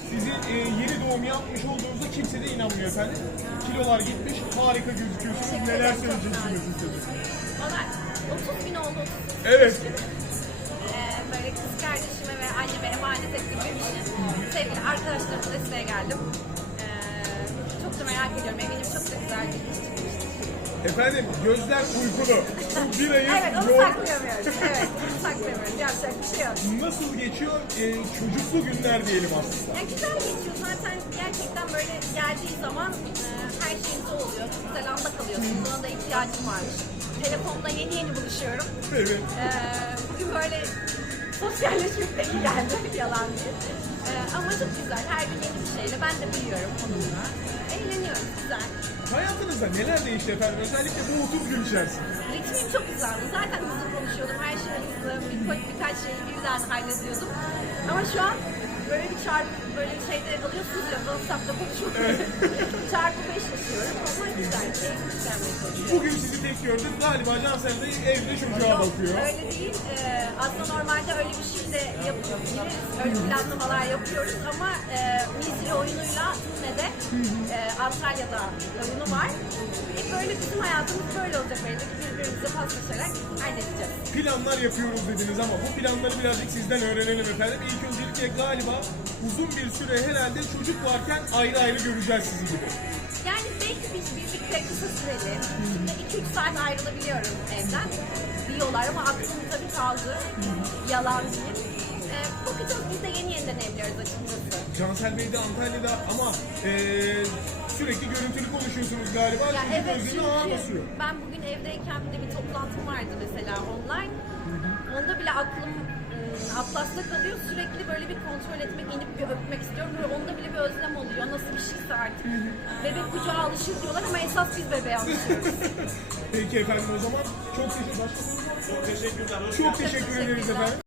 Sizin yeni doğum yapmış olduğunuzda kimse de inanmıyor efendim. Kilolar gitmiş, harika gözüküyorsunuz. Neler söyleyeceksiniz size? Valla 30 gün oldu. Evet. Böyle kız kardeşime ve anneme emanet ettiğim bir işim. Sevgili arkadaşlarımla desteğe geldim. Çok da merak ediyorum. Eminim çok da güzel bir iş çıkmıştır. Efendim gözler uykulu. Bir ayı Evet, onu saklayamıyoruz. Evet, onu saklayamıyoruz. Yapacak bir şey yok. Nasıl geçiyor? Çocuklu günler diyelim aslında. Ya güzel geçiyor. Zaten gerçekten böyle geldiği zaman her şeyimiz oluyor. Çok güzel anda kalıyorsun. Buna da ihtiyacım varmış. Telefonda yeni buluşuyorum. Evet. Bugün böyle sosyalleşmek de iyi geldi. Yalan değil. Ama çok güzel. Her gün yeni bir şeyle. Ben de büyüyorum onunla. Eğleniyorum. Güzel. Hayatınızda neler değişti efendim? Özellikle bu 30 gün içerisinde. Ritmim çok güzeldi. Zaten hızlı konuşuyordum. Her şey hızlı. Birkaç şeyi birden hallediyordum. Ama şu an böyle bir çarpı, böyle bir şeyde alıyorsunuz ya, WhatsApp'ta konuşmak. Çarpı 5 yaşıyorum ama güzel. Bugün sizi tek gördüm. Galiba Cansel de evde çocuğa bakıyor. Öyle değil. Aslında normalde öyle bir şey de yapıyoruz. Öyle planlamalar yapıyoruz ama Mizli oyunuyla Tüne'de Antalya'da oyunu var. Böyle bizim hayatımız böyle olacak belki. Birbirimize paslaşarak halledeceğiz. Planlar yapıyoruz dediniz ama bu planları birazcık sizden öğrenelim efendim. İlk öncelikle galiba uzun bir süre herhalde çocuk varken ayrı ayrı göreceğiz sizi gibi. Yani belki biz birlikte kısa süreli. Şimdi 2-3 saat ayrılabiliyorum evden diyorlar ama aklım tabii kaldı. Yalan değil. Bakacağız, biz de yeniden evliyoruz açıkçası. Cansel Bey de Antalya'da ama sürekli görüntülü konuşuyorsunuz galiba. Ya Çünkü evet, özlemi ağır basıyor. ben bugün evdeyken bir de bir toplantım vardı mesela online. Onda bile aklım Atlas'ta kalıyor. Sürekli böyle bir kontrol etmek, inip bir öpmek istiyorum. Böyle onda bile bir özlem oluyor. Nasıl bir şeyse artık. Bebek kucağa alışır diyorlar ama esas biz bebeğe alışıyoruz. Peki efendim o zaman çok teşekkür ederiz efendim.